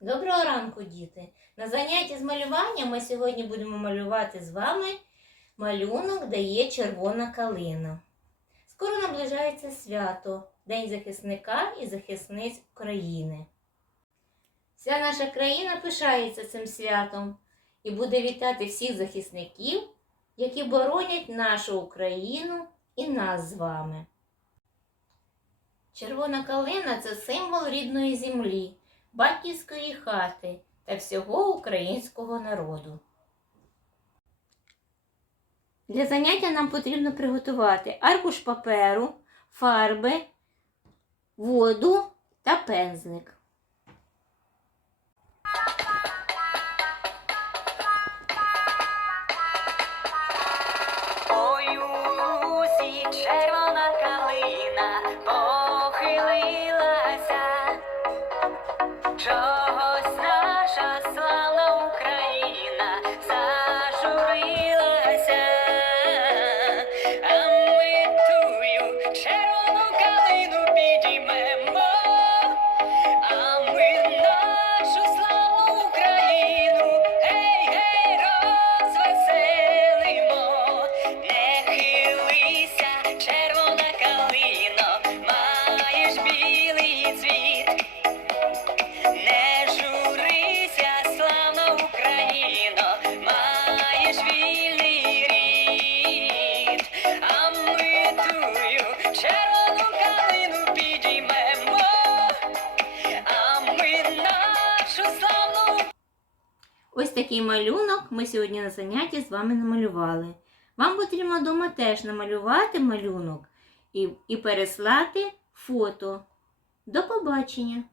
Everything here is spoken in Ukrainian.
Доброго ранку, діти! На занятті з малювання ми сьогодні будемо малювати з вами малюнок, де є червона калина. Скоро наближається свято, День захисника і захисниць України. Вся наша країна пишається цим святом і буде вітати всіх захисників, які боронять нашу Україну і нас з вами. Червона калина це символ рідної землі батьківської хати та всього українського народу. Для заняття нам потрібно приготувати аркуш паперу, фарби, воду та пензлик. Joe. Ось такий малюнок ми сьогодні на занятті з вами намалювали. Вам потрібно вдома теж намалювати малюнок і, і переслати фото. До побачення!